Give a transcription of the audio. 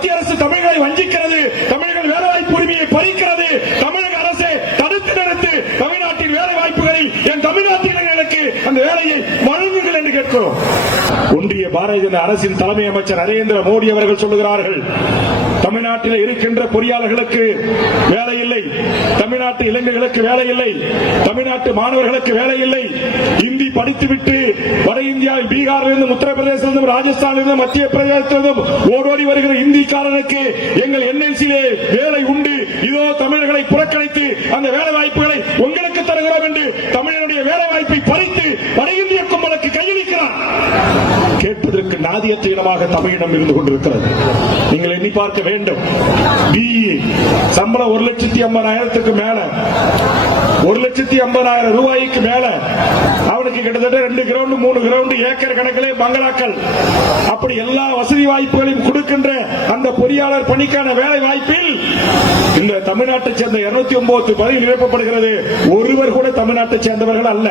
மத்திய அரசு தமிழர்களை வஞ்சிக்கிறது, தமிழர்கள் வேலை வாய்ப்பு உரிமையை பறிக்கிறது. தமிழக அரசை தடுத்து நிறுத்தி தமிழ்நாட்டின் வேலை வாய்ப்புகளை என் தமிழ்நாட்டினர்களுக்கு அந்த வேலையை வழங்குங்கள் என்று கேட்கிறோம். ஒன்றிய பாரதிய ஜனதா அரசின் தலைமை அமைச்சர் நரேந்திர மோடி அவர்கள் சொல்லுகிறார்கள், தமிழ்நாட்டில் இருக்கின்ற பொறியாளர்களுக்கு வேலை இல்லை, தமிழ்நாட்டு இளைஞர்களுக்கு வேலை இல்லை, தமிழ்நாட்டு மாணவர்களுக்கு வேலை இல்லை. இந்தி படித்துவிட்டு வட இந்தியாவில் பீகாரிலிருந்தும் உத்தரப்பிரதேசத்திலிருந்தும் ராஜஸ்தானிலிருந்தும் மத்திய பிரதேசத்திலிருந்தும் ஓடோடி வருகிற இந்திக்காரனுக்கு எங்கள் என்எல்சியிலே வேலை உண்டு, இதோ தமிழர்களை புறக்கணித்து அந்த வேலை வாய்ப்புகளை உங்களுக்கு தருகிறோம் என்று தமிழனுடைய வேலை வாய்ப்பை பறித்து வட இந்திய கும்பலுக்கு கையளிக்கிறார். கேட்பதற்கு நாதியற்ற இனமாக தமிழிடம் இருந்து கொண்டிருக்கிறது. நீங்கள் எண்ணி பார்க்க வேண்டும். பிஇ சம்பளம் 1,50,000 மேல, 1,50,000 ரூபாய்க்கு மேல, அவனுக்கு கிட்டத்தட்ட 2 கிரவுண்ட் 3 கிரவுண்ட் ஏக்கர் கணக்கிலே பங்களாக்கள், அப்படி எல்லா வசதி வாய்ப்புகளையும் கொடுக்கின்ற அந்த பொறியாளர் பணிக்கான வேலை வாய்ப்பில் இந்த தமிழ்நாட்டை சேர்ந்த 209 பதவி நிரப்பப்படுகிறது. ஒருவர் கூட தமிழ்நாட்டை சேர்ந்தவர்கள் அல்ல.